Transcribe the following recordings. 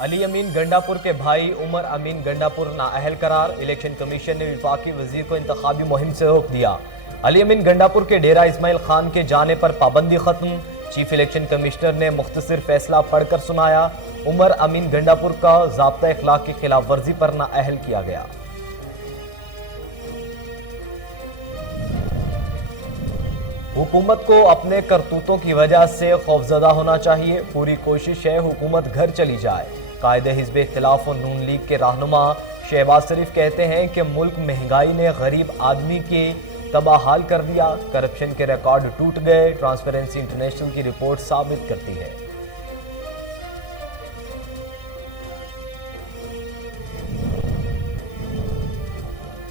علی امین گنڈاپور کے بھائی عمر امین گنڈاپور نااہل قرار، الیکشن کمیشن نے وفاقی وزیر کو انتخابی مہم سے روک دیا۔ علی امین گنڈاپور کے ڈیرہ اسماعیل خان کے جانے پر پابندی ختم، چیف الیکشن کمشنر نے مختصر فیصلہ پڑھ کر سنایا۔ عمر امین گنڈاپور کا ضابطہ اخلاق کی خلاف ورزی پر نااہل کیا گیا۔ حکومت کو اپنے کرتوتوں کی وجہ سے خوفزدہ ہونا چاہیے، پوری کوشش ہے حکومت گھر چلی جائے۔ قائد حزب اختلاف و نون لیگ کے رہنما شہباز شریف کہتے ہیں کہ ملک مہنگائی نے غریب آدمی کی تباہ حال کر دیا، کرپشن کے ریکارڈ ٹوٹ گئے، ٹرانسپیرنسی انٹرنیشنل کی رپورٹ ثابت کرتی ہے۔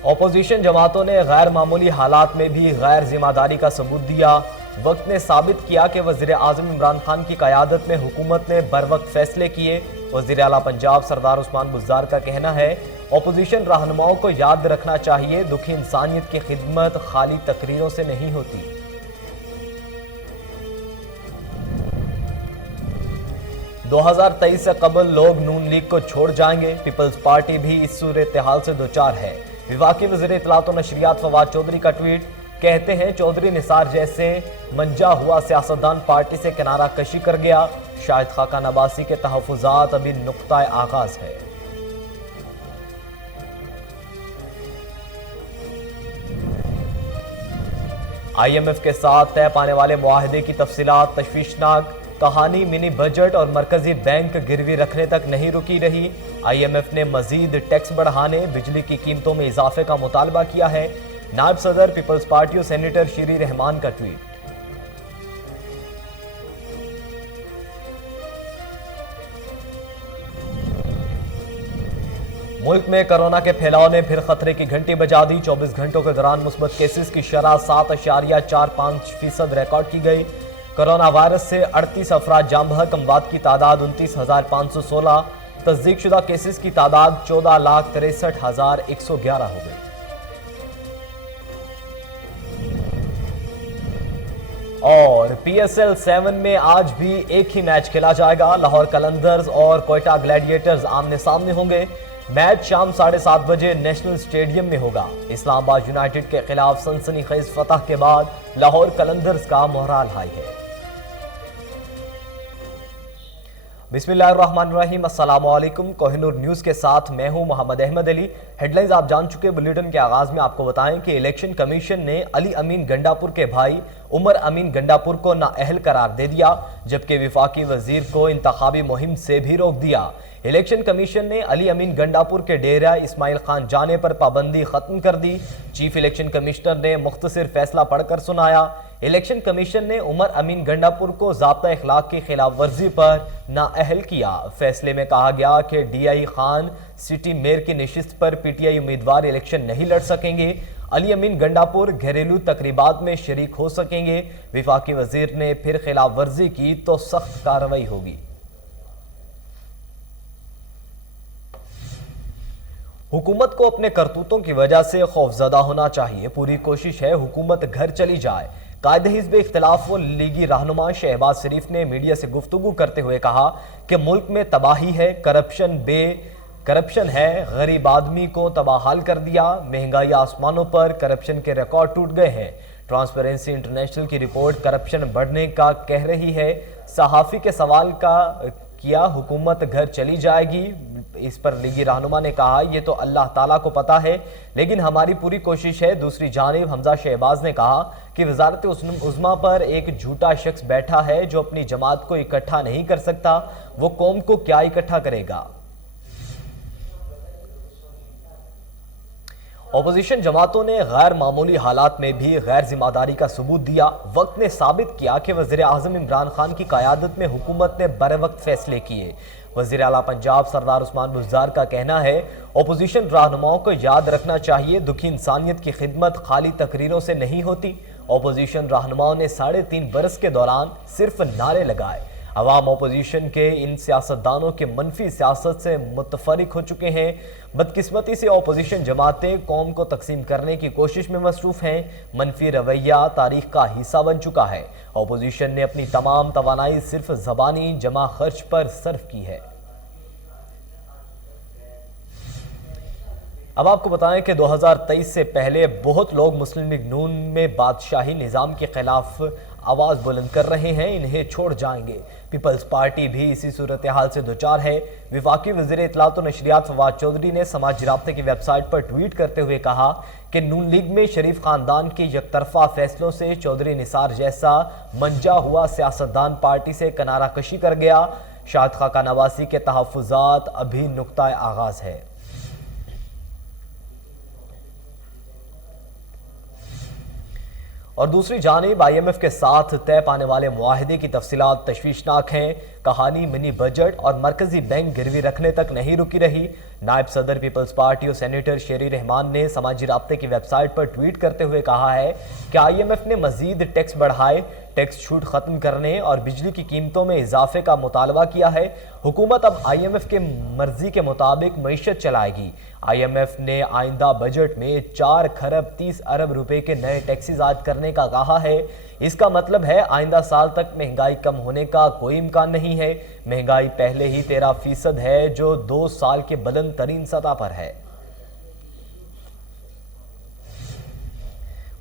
اپوزیشن جماعتوں نے غیر معمولی حالات میں بھی غیر ذمہ داری کا ثبوت دیا۔ وقت نے ثابت کیا کہ وزیر اعظم عمران خان کی قیادت میں حکومت نے بروقت فیصلے کیے۔ وزیر اعلیٰ پنجاب سردار عثمان بزدار کا کہنا ہے، اپوزیشن رہنماؤں کو یاد رکھنا چاہیے دکھی انسانیت کی خدمت خالی تقریروں سے نہیں ہوتی۔ 2023 سے قبل لوگ نون لیگ کو چھوڑ جائیں گے، پیپلز پارٹی بھی اس صورتحال سے دوچار ہے۔ وفاقی وزیر اطلاعات و نشریات فواد چودھری کا ٹویٹ، کہتے ہیں چودھری نثار جیسے منجا ہوا سیاستدان پارٹی سے کنارہ کشی کر گیا، شاہد خاقان عباسی کے تحفظات ابھی نقطہ آغاز ہے۔ آئی ایم ایف کے ساتھ طے پانے والے معاہدے کی تفصیلات تشویشناک، کہانی منی بجٹ اور مرکزی بینک گروی رکھنے تک نہیں رکی رہی۔ آئی ایم ایف نے مزید ٹیکس بڑھانے، بجلی کی قیمتوں میں اضافے کا مطالبہ کیا ہے۔ نائب صدر پیپلز پارٹی اور سینیٹر شیری رحمان کا ٹویٹ۔ ملک میں کرونا کے پھیلاؤ نے پھر خطرے کی گھنٹی بجا دی، 24 گھنٹوں کے دوران مثبت کیسز کی شرح 7.45% ریکارڈ کی گئی۔ کرونا وائرس سے 38 افراد جاں بحق، اموات کی تعداد 29,516، تصدیق شدہ کیسز کی تعداد 14,63,111 ہو گئی۔ اور پی ایس ایل 7 میں آج بھی ایک ہی میچ کھیلا جائے گا، لاہور قلندرز اور کوئٹہ گلیڈیٹرز آمنے سامنے ہوں گے۔ میچ شام 7:30 بجے نیشنل اسٹیڈیم میں ہوگا۔ اسلام آباد یونائیٹڈ کے خلاف سنسنی خیز فتح کے بعد لاہور قلندرز کا مورال ہائی ہے۔ بسم اللہ الرحمن الرحیم، السلام علیکم۔ کوہ نور نیوز کے ساتھ میں ہوں محمد احمد علی۔ ہیڈ لائنز آپ جان چکے، بلیٹن کے آغاز میں آپ کو بتائیں کہ الیکشن کمیشن نے علی امین گنڈاپور کے بھائی عمر امین گنڈاپور کو نااہل قرار دے دیا، جبکہ وفاقی وزیر کو انتخابی مہم سے بھی روک دیا۔ الیکشن کمیشن نے علی امین گنڈاپور کے ڈیرہ اسماعیل خان جانے پر پابندی ختم کر دی، چیف الیکشن کمشنر نے مختصر فیصلہ پڑھ کر سنایا۔ الیکشن کمیشن نے عمر امین گنڈاپور کو ضابطہ اخلاق کی خلاف ورزی پر نااہل کیا۔ فیصلے میں کہا گیا کہ D I Khan city mayor کی نشست پر پی ٹی آئی امیدوار الیکشن نہیں لڑ سکیں گے۔ علی امین گنڈاپور گھریلو تقریبات میں شریک ہو سکیں گے۔ وفاقی وزیر نے پھر خلاف ورزی کی تو سخت کارروائی ہوگی۔ حکومت کو اپنے کرتوتوں کی وجہ سے خوفزدہ ہونا چاہیے، پوری کوشش ہے حکومت گھر چلی جائے۔ قائد حزب اختلاف و لیگی رہنما شہباز شریف نے میڈیا سے گفتگو کرتے ہوئے کہا کہ ملک میں تباہی ہے، کرپشن ہے، غریب آدمی کو تباہ حال کر دیا، مہنگائی آسمانوں پر، کرپشن کے ریکارڈ ٹوٹ گئے ہیں۔ ٹرانسپیرنسی انٹرنیشنل کی رپورٹ کرپشن بڑھنے کا کہہ رہی ہے۔ صحافی کے سوال کا کیا حکومت گھر چلی جائے گی، اس پر لیگی رہنما نے کہا یہ تو اللہ تعالیٰ کو پتا ہے، لیکن ہماری پوری کوشش ہے۔ دوسری جانب حمزہ شہباز نے کہا کہ وزارت عظمیٰ پر ایک جھوٹا شخص بیٹھا ہے جو اپنی جماعت کو اکٹھا نہیں کر سکتا، وہ قوم کو کیا اکٹھا کرے گا۔ اپوزیشن جماعتوں نے غیر معمولی حالات میں بھی غیر ذمہ داری کا ثبوت دیا۔ وقت نے ثابت کیا کہ وزیر اعظم عمران خان کی قیادت میں حکومت نے بروقت فیصلے کیے۔ وزیر اعلیٰ پنجاب سردار عثمان بزدار کا کہنا ہے، اپوزیشن رہنماؤں کو یاد رکھنا چاہیے دکھی انسانیت کی خدمت خالی تقریروں سے نہیں ہوتی۔ اپوزیشن رہنماؤں نے 3.5 برس کے دوران صرف نعرے لگائے۔ عوام اپوزیشن کے ان سیاستدانوں کے منفی سیاست سے متفرق ہو چکے ہیں۔ بدقسمتی سے اپوزیشن جماعتیں قوم کو تقسیم کرنے کی کوشش میں مصروف ہیں۔ منفی رویہ تاریخ کا حصہ بن چکا ہے۔ اپوزیشن نے اپنی تمام توانائی صرف زبانی جمع خرچ پر صرف کی ہے۔ اب آپ کو بتائیں کہ 2023 سے پہلے بہت لوگ مسلم لیگ نون میں بادشاہی نظام کے خلاف آواز بلند کر رہے ہیں، انہیں چھوڑ جائیں گے۔ پیپلز پارٹی بھی اسی صورتحال سے دوچار ہے۔ وفاقی وزیر اطلاعات و نشریات فواد چودھری نے سماجی رابطے کی ویب سائٹ پر ٹویٹ کرتے ہوئے کہا کہ نون لیگ میں شریف خاندان کے یک طرفہ فیصلوں سے چودھری نثار جیسا منجا ہوا سیاستدان پارٹی سے کنارہ کشی کر گیا۔ شاہد خاقہ نواسی کے تحفظات ابھی نقطۂ آغاز ہے۔ اور دوسری جانب آئی ایم ایف کے ساتھ طے پانے والے معاہدے کی تفصیلات تشویشناک ہیں۔ کہانی منی بجٹ اور مرکزی بینک گروی رکھنے تک نہیں رکی رہی۔ نائب صدر پیپلز پارٹی اور سینیٹر شیری رحمان نے سماجی رابطے کی ویب سائٹ پر ٹویٹ کرتے ہوئے کہا ہے کہ آئی ایم ایف نے مزید ٹیکس بڑھائے، ٹیکس چھوٹ ختم کرنے اور بجلی کی قیمتوں میں اضافے کا مطالبہ کیا ہے۔ حکومت اب آئی ایم ایف کے مرضی کے مطابق معیشت چلائے گی۔ آئی ایم ایف نے آئندہ بجٹ میں 4 کھرب 30 ارب روپے کے نئے ٹیکسز عائد کرنے کا کہا ہے۔ اس کا مطلب ہے آئندہ سال تک مہنگائی کم ہونے کا کوئی امکان نہیں ہے۔ مہنگائی پہلے ہی 13% ہے، جو 2 سال کے بلند ترین سطح پر ہے۔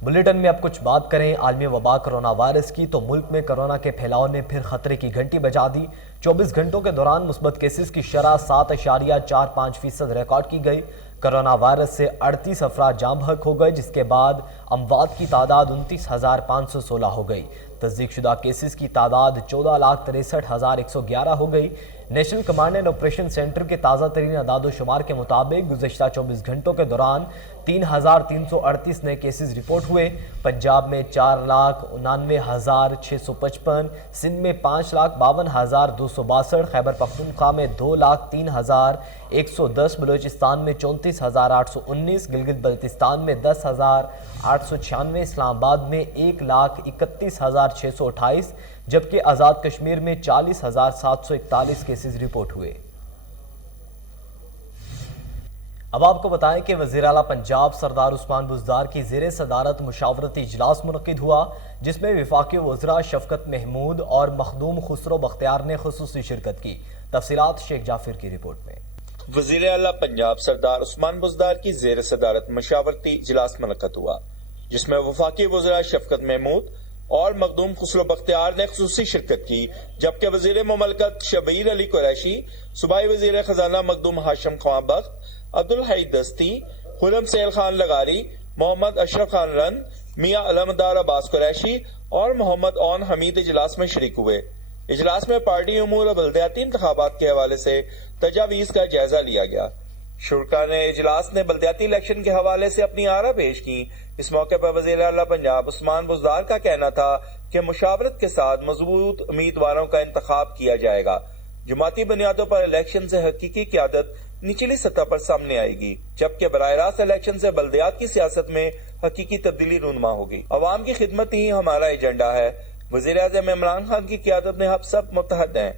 بلیٹن میں اب کچھ بات کریں عالمی وبا کرونا وائرس کی، تو ملک میں کرونا کے پھیلاؤ نے پھر خطرے کی گھنٹی بجا دی۔ 24 گھنٹوں کے دوران مثبت کیسز کی شرح 7.45% ریکارڈ کی گئی۔ کرونا وائرس سے 38 افراد جاں بحق ہو گئے، جس کے بعد اموات کی تعداد 29,516 ہو گئی۔ تصدیق شدہ کیسز کی تعداد 14,63,111 ہو گئی۔ National command and operation centre کے تازہ ترین اعداد و شمار کے مطابق گزشتہ 24 گھنٹوں کے دوران 3,338 نئے کیسز رپورٹ ہوئے۔ پنجاب میں 4,99,655، سندھ میں 5,52,262، خیبر پختونخوا میں 2,03,110، بلوچستان میں 34,819، گلگت بلتستان میں 10,896، اسلام آباد میں 1,31,628، جبکہ آزاد کشمیر میں 40,741 کیسز رپورٹ ہوئے۔ اب آپ کو بتائیں کہ وزیر اعلیٰ پنجاب سردار عثمان بزدار کی زیر صدارت مشاورتی اجلاس منعقد ہوا، جس میں وفاقی وزراء شفقت محمود اور مخدوم خسرو بختیار نے خصوصی شرکت کی۔ تفصیلات شیخ جعفر کی رپورٹ میں۔ وزیر اعلیٰ پنجاب سردار عثمان بزدار کی زیر صدارت مشاورتی اجلاس منعقد ہوا، جس میں وفاقی وزراء شفقت محمود اور مخدوم خسرو بختیار نے خصوصی شرکت کی، جبکہ وزیر مملکت شبیر علی قریشی، صوبائی وزیر خزانہ مخدوم ہاشم خواں بخت، عبدالحی دستی، خرم سیل خان لغاری، محمد اشرف خان رن، میاں علمدار عباس قریشی اور محمد اون حمید اجلاس میں شریک ہوئے۔ اجلاس میں پارٹی امور اور بلدیاتی انتخابات کے حوالے سے تجاویز کا جائزہ لیا گیا۔ شرکاء نے اجلاس نے بلدیاتی الیکشن کے حوالے سے اپنی آراء پیش کی۔ اس موقع پر وزیر اعلیٰ پنجاب عثمان بزدار کا کہنا تھا کہ مشاورت کے ساتھ مضبوط امیدواروں کا انتخاب کیا جائے گا۔ جماعتی بنیادوں پر الیکشن سے حقیقی قیادت نچلی سطح پر سامنے آئے گی، جبکہ براہ راست الیکشن سے بلدیات کی سیاست میں حقیقی تبدیلی رونما ہوگی۔ عوام کی خدمت ہی ہمارا ایجنڈا ہے۔ وزیر اعظم عمران خان کی قیادت میں ہم سب متحد ہیں۔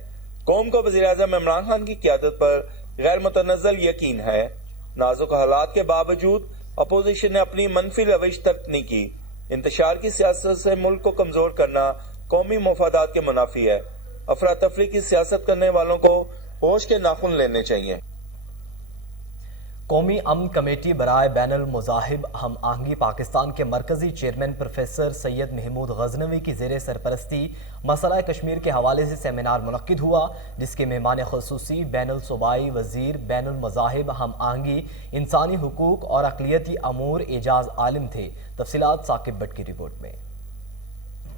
قوم کو وزیر اعظم عمران خان کی قیادت پر غیر متنزل یقین ہے۔ نازک حالات کے باوجود اپوزیشن نے اپنی منفی روش ترک نہیں کی۔ انتشار کی سیاست سے ملک کو کمزور کرنا قومی مفادات کے منافی ہے۔ افراتفری کی سیاست کرنے والوں کو ہوش کے ناخن لینے چاہیے۔ قومی امن کمیٹی برائے بین المذاہب ہم آہنگی پاکستان کے مرکزی چیئرمین پروفیسر سید محمود غزنوی کی زیر سرپرستی مسئلہ کشمیر کے حوالے سے سیمینار منعقد ہوا، جس کے مہمان خصوصی بین الصوبائی وزیر بین المذاہب ہم آہنگی، انسانی حقوق اور اقلیتی امور اعجاز عالم تھے۔ تفصیلات ثاقب بٹ کی رپورٹ میں۔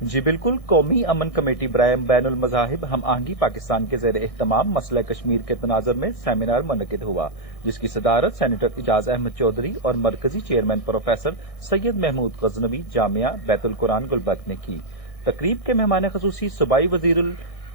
جی بالکل، قومی امن کمیٹی برائے بین المذاہب ہم آہنگی پاکستان کے زیر اہتمام مسئلہ کشمیر کے تناظر میں سیمینار منعقد ہوا، جس کی صدارت سینیٹر اعجاز احمد چودھری اور مرکزی چیئرمین پروفیسر سید محمود غزنوی جامعہ بیت القرآن گلبرگ نے کی۔ تقریب کے مہمان خصوصی صوبائی وزیر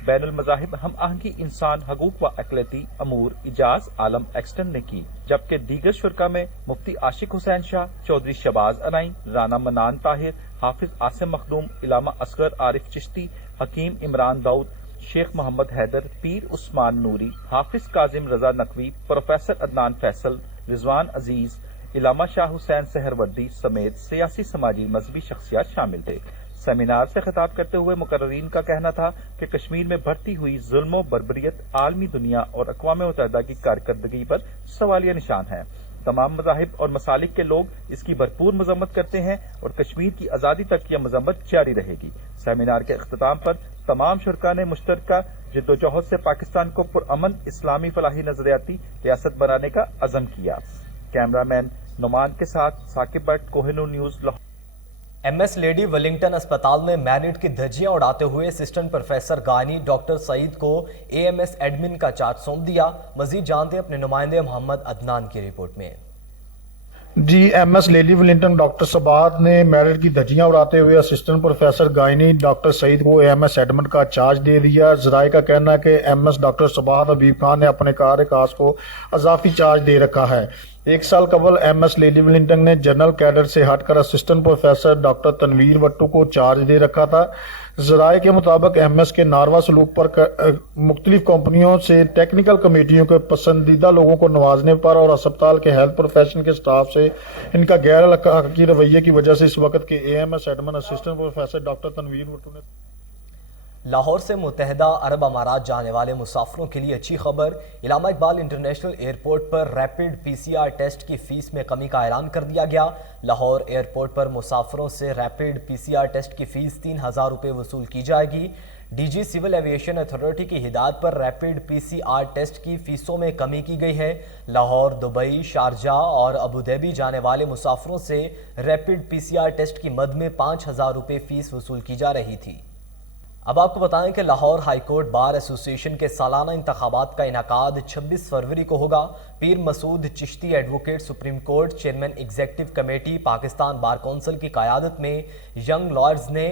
بین المذاہب ہم آہنگی انسان حقوق و اقلیتی امور اعجاز عالم ایکسٹن نے کی، جبکہ دیگر شرکاء میں مفتی عاشق حسین شاہ، چودھری شہباز عنائی، رانا منان طاہر، حافظ عاصم مخدوم، علامہ اصغر عارف چشتی، حکیم عمران داؤد، شیخ محمد حیدر، پیر عثمان نوری، حافظ کاظم رضا نقوی، پروفیسر عدنان فیصل، رضوان عزیز، علامہ شاہ حسین سہروردی سمیت سیاسی سماجی مذہبی شخصیات شامل تھے۔ سیمینار سے خطاب کرتے ہوئے مقررین کا کہنا تھا کہ کشمیر میں بڑھتی ہوئی ظلم و بربریت عالمی دنیا اور اقوام متحدہ کی کارکردگی پر سوالیہ نشان ہے۔ تمام مذاہب اور مسالک کے لوگ اس کی بھرپور مذمت کرتے ہیں اور کشمیر کی آزادی تک یہ مذمت جاری رہے گی۔ سیمینار کے اختتام پر تمام شرکاء نے مشترکہ جدوجہد سے پاکستان کو پرامن اسلامی فلاحی نظریاتی ریاست بنانے کا عزم کیا۔ کیمرہ مین نعمان کے ساتھ Saqib Butt, Koh Noor news, Lahore. M S Lady Willingdon اسپتال میں میرٹ کی دھجیاں اڑاتے ہوئے assistant professor gynae doctor Saeed کو اے ایم ایس ایڈمن کا چارج سونپ دیا۔ مزید جانتے اپنے نمائندے محمد عدنان کی رپورٹ میں۔ G M S Lady Willingdon doctor Sabahat نے میرٹ کی دھجیاں اڑاتے ہوئے assistant professor gynae doctor Saeed کو اے ایم ایس ایڈمن کا چارج دے دیا۔ ذرائع کا کہنا ہے کہ M S doctor Sabahat Habib Khan نے اپنے کار خاص کو اضافی چارج دے رکھا ہے۔ ایک سال قبل ایم ایس لیڈی ولنگٹن نے جنرل کیڈر سے ہٹ کر اسسٹنٹ پروفیسر ڈاکٹر تنویر وٹو کو چارج دے رکھا تھا۔ ذرائع کے مطابق ایم ایس کے ناروا سلوک پر مختلف کمپنیوں سے ٹیکنیکل کمیٹیوں کے پسندیدہ لوگوں کو نوازنے پر اور اسپتال کے ہیلتھ پروفیشن کے سٹاف سے ان کا غیر اخلاقی رویے کی وجہ سے اس وقت کے A M S admin assistant professor doctor Tanveer Wattoo نے لاہور سے متحدہ عرب امارات جانے والے مسافروں کے لیے اچھی خبر۔ علامہ اقبال انٹرنیشنل ایئرپورٹ پر rapid P C R test کی فیس میں کمی کا اعلان کر دیا گیا۔ لاہور ایئرپورٹ پر مسافروں سے rapid P C R test کی فیس 3000 روپے وصول کی جائے گی۔ D G civil aviation authority کی ہدایت پر rapid P C R test کی فیسوں میں کمی کی گئی ہے۔ لاہور، دبئی، شارجہ اور ابوظہبی جانے والے مسافروں سے rapid P C R test کی مد میں 5000 روپے فیس وصول کی جا رہی تھی۔ اب آپ کو بتائیں کہ لاہور ہائی کورٹ بار ایسوسی ایشن کے سالانہ انتخابات کا انعقاد 26 فروری کو ہوگا۔ Pir Masood Chishti advocate supreme court chairman executive committee Pakistan bar council کی قیادت میں ینگ لائرز نے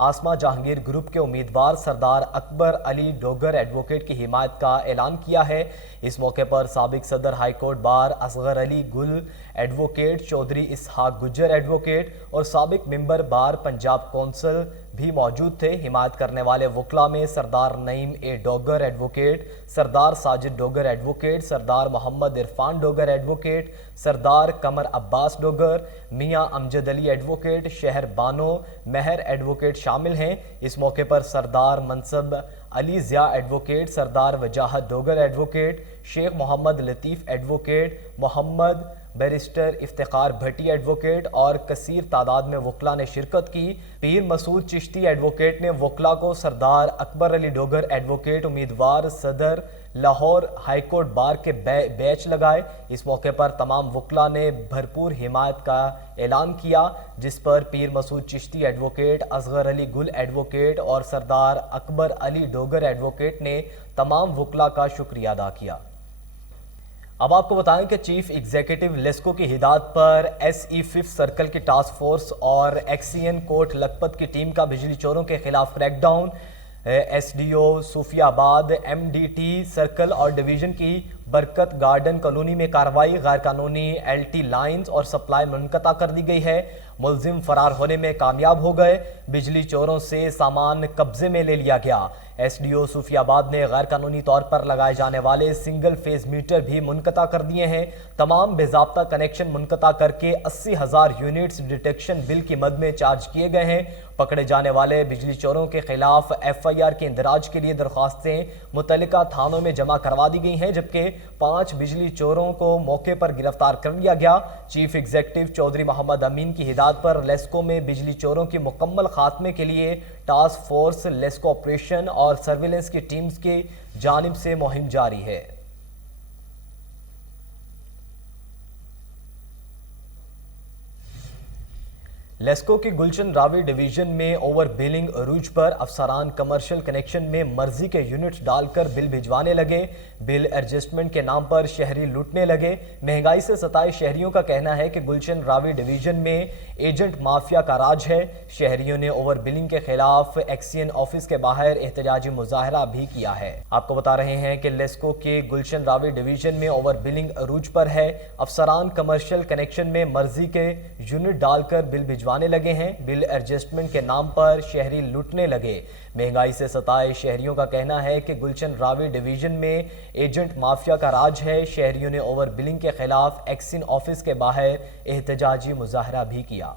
آسما جہانگیر گروپ کے امیدوار سردار اکبر علی ڈوگر ایڈوکیٹ کی حمایت کا اعلان کیا ہے۔ اس موقع پر سابق صدر ہائی کورٹ بار اصغر علی گل ایڈوکیٹ، چودھری اسحاق گجر ایڈوکیٹ اور سابق ممبر بار پنجاب کونسل بھی موجود تھے۔ حمایت کرنے والے وکلاء میں سردار نعیم اے ڈوگر ایڈوکیٹ، سردار ساجد ڈوگر ایڈوکیٹ، سردار محمد عرفان ڈوگر ایڈوکیٹ، سردار قمر عباس ڈوگر، میاں امجد علی ایڈوکیٹ، شہر بانو مہر ایڈوکیٹ شامل ہیں۔ اس موقع پر سردار منصب علی ضیاء ایڈوکیٹ، سردار وجاہت ڈوگر ایڈوکیٹ، شیخ محمد لطیف ایڈوکیٹ، محمد بیرسٹر افتخار بھٹی ایڈوکیٹ اور کثیر تعداد میں وکلاء نے شرکت کی۔ پیر مسعود چشتی ایڈوکیٹ نے وکلاء کو سردار اکبر علی ڈوگر ایڈوکیٹ امیدوار صدر لاہور ہائی کورٹ بار کے بیچ لگائے۔ اس موقع پر تمام وکلاء نے بھرپور حمایت کا اعلان کیا، جس پر پیر مسعود چشتی ایڈوکیٹ، اصغر علی گل ایڈوکیٹ اور سردار اکبر علی ڈوگر ایڈوکیٹ نے تمام وکلاء کا شکریہ ادا کیا۔ اب آپ کو بتائیں کہ چیف ایگزیکٹو لیسکو کی ہدایت پر ایس ای 5 سرکل کی ٹاسک فورس اور ایکسین کوٹ لکھپت کی ٹیم کا بجلی چوروں کے خلاف crackdown. S D O Sufiabad, M D T circle اور ڈویژن کی برکت گارڈن کالونی میں کارروائی، غیر قانونی ایل ٹی لائنز اور سپلائی منقطع کر دی گئی ہے۔ ملزم فرار ہونے میں کامیاب ہو گئے۔ بجلی چوروں سے سامان قبضے میں لے لیا گیا۔ ایس ڈی او صوفیہ آباد نے غیر قانونی طور پر لگائے جانے والے سنگل فیز میٹر بھی منقطع کر دیے ہیں۔ تمام بے ضابطہ کنیکشن منقطع کر کے 80,000 یونٹس ڈیٹیکشن بل کی مد میں چارج کیے گئے ہیں۔ پکڑے جانے والے بجلی چوروں کے خلاف ایف آئی آر کے اندراج کے لیے درخواستیں متعلقہ تھانوں میں جمع کروا دی گئی ہیں، جبکہ 5 بجلی چوروں کو موقع پر گرفتار کر لیا گیا۔ چیف ایگزیکٹو چودھری محمد امین کی ہدایت پر لیسکو میں بجلی چوروں کے مکمل خاتمے کے لیے ٹاسک فورس، لیسکو آپریشن اور سرویلنس کی ٹیمز کی جانب سے مہم جاری ہے۔ لیسکو کی گلشن راوی ڈویژن میں اوور بلنگ عروج پر افسران کمرشل کنیکشن میں مرضی کے یونٹس ڈال کر بل بھجوانے لگے۔ بل ایڈجسٹمنٹ کے نام پر شہری لوٹنے لگے۔ مہنگائی سے ستائے شہریوں کا کہنا ہے کہ گلشن راوی ڈویژن میں ایجنٹ مافیا کا راج ہے۔ شہریوں نے اوور بلنگ کے خلاف ایکسین آفس کے باہر احتجاجی مظاہرہ بھی کیا ہے۔ آپ کو بتا رہے ہیں کہ لیسکو کے گلشن راوی ڈویژن میں اوور بلنگ عروج پر ہے۔ افسران کمرشل کنیکشن میں مرضی کے یونٹ ڈال کر بل بھجوانے لگے ہیں۔ بل ایڈجسٹمنٹ کے نام پر شہری لوٹنے لگے۔ مہنگائی سے ستائے شہریوں کا کہنا ہے کہ گلشن راوی ڈویژن میں ایجنٹ مافیا کا راج ہے۔ شہریوں نے اوور بلنگ کے خلاف ایکسین آفس کے باہر احتجاجی مظاہرہ بھی کیا۔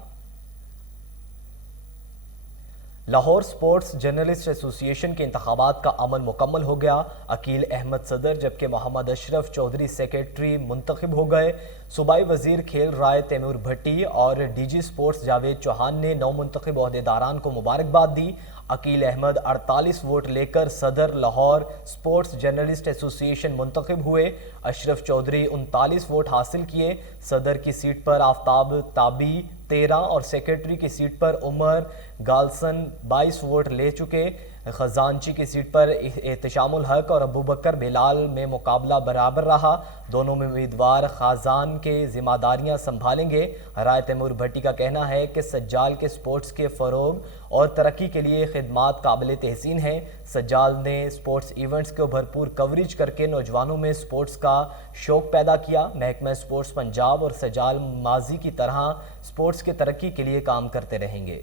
لاہور سپورٹس جرنلسٹ ایسوسی ایشن کے انتخابات کا عمل مکمل ہو گیا۔ عقیل احمد صدر جبکہ محمد اشرف چودھری سیکرٹری منتخب ہو گئے۔ صوبائی وزیر کھیل رائے تیمور بھٹی اور D G sports Javed Chauhan نے نو منتخب عہدیداران کو مبارکباد دی۔ عقیل احمد 48 ووٹ لے کر صدر لاہور سپورٹس جرنلسٹ ایسوسی ایشن منتخب ہوئے۔ اشرف چودھری 39 ووٹ حاصل کیے۔ صدر کی سیٹ پر آفتاب تابی 13 اور سیکرٹری کی سیٹ پر عمر گالسن 22 ووٹ لے چکے۔ خزانچی کی سیٹ پر احتشام الحق اور ابوبکر بلال میں مقابلہ برابر رہا۔ دونوں امیدوار خازان کے ذمہ داریاں سنبھالیں گے۔ رائے تیمور بھٹی کا کہنا ہے کہ سجال کے سپورٹس کے فروغ اور ترقی کے لیے خدمات قابل تحسین ہیں۔ سجال نے سپورٹس ایونٹس کو بھرپور کوریج کر کے نوجوانوں میں سپورٹس کا شوق پیدا کیا۔ محکمہ سپورٹس پنجاب اور سجال ماضی کی طرح سپورٹس کی ترقی کے لیے کام کرتے رہیں گے۔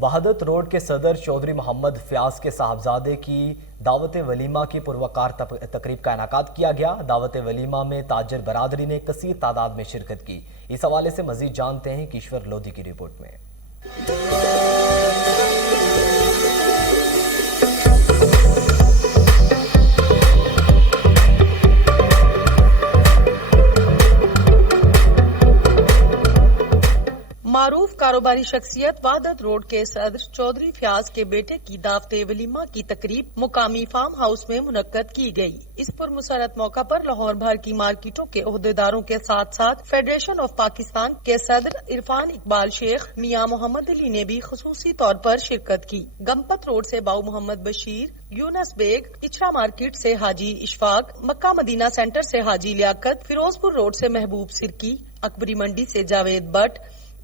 وحدت روڈ کے صدر چودھری محمد فیاض کے صاحبزادے کی دعوت ولیمہ کی پروقار تقریب کا انعقاد کیا گیا۔ دعوت ولیمہ میں تاجر برادری نے کثیر تعداد میں شرکت کی۔ اس حوالے سے مزید جانتے ہیں کیشور لودھی کی رپورٹ میں۔ معروف کاروباری شخصیت وحدت روڈ کے صدر چودھری فیاض کے بیٹے کی دعوت ولیمہ کی تقریب مقامی فارم ہاؤس میں منعقد کی گئی۔ اس پر مسرت موقع پر لاہور بھر کی مارکیٹوں کے عہدیداروں کے ساتھ ساتھ فیڈریشن آف پاکستان کے صدر عرفان اقبال شیخ میاں محمد علی نے بھی خصوصی طور پر شرکت کی۔ گمپت روڈ سے باؤ محمد بشیر، یونس بیگ، اچرا مارکیٹ سے حاجی اشفاق، مکہ مدینہ سینٹر سے حاجی لیاقت، فیروز پور روڈ سے محبوب سرکی، اکبری منڈی سے Javed Butt,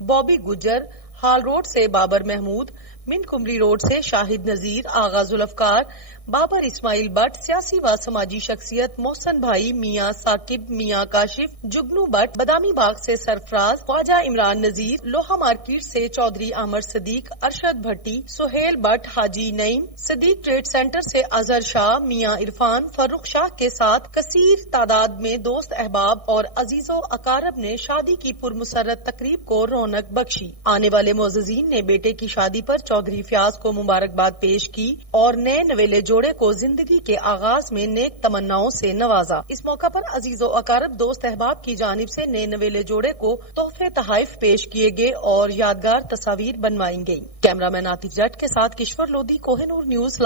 Bobby Gujjar, Hall Road سے Babar Mahmood, Montgomery Road سے شاہد نذیر، آغا ذوالفقار، بابر اسماعیل بٹ، سیاسی و سماجی شخصیت محسن بھائی، میاں ثاقب، میاں کاشف، جگنو بٹ، بادامی باغ سے سرفراز، خواجہ عمران نذیر، لوہا مارکیٹ سے چودھری احمد صدیق، ارشد بھٹی، Sohail but, Haji Naeem, Siddiq trade centre سے اظہر شاہ، میاں عرفان، فرخ شاہ کے ساتھ کثیر تعداد میں دوست احباب اور عزیز و اقارب نے شادی کی پرمسرت تقریب کو رونق بخشی۔ آنے والے معززین نے بیٹے کی شادی پر چودھری فیاض کو مبارکباد پیش کی اور نئے نویلے جوڑے کو زندگی کے آغاز میں نیک تمناؤں سے نوازا۔ اس موقع پر عزیز و اقارب، دوست احباب کی جانب سے نئے نویلے جوڑے کو تحفے تحائف پیش کیے گئے اور یادگار تصاویر بنوائی گئی۔ کیمرہ مین عاطف جٹ کے ساتھ کشور لودھی، کوہ نور نیوز۔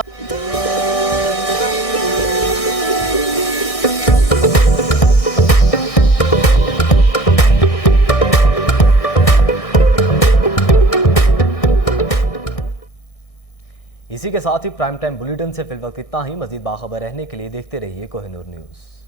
اسی کے ساتھ ہی پرائم ٹائم بلیٹن سے فی الوقت اتنا ہی۔ مزید باخبر رہنے کے لیے دیکھتے رہیے کوہ نور نیوز۔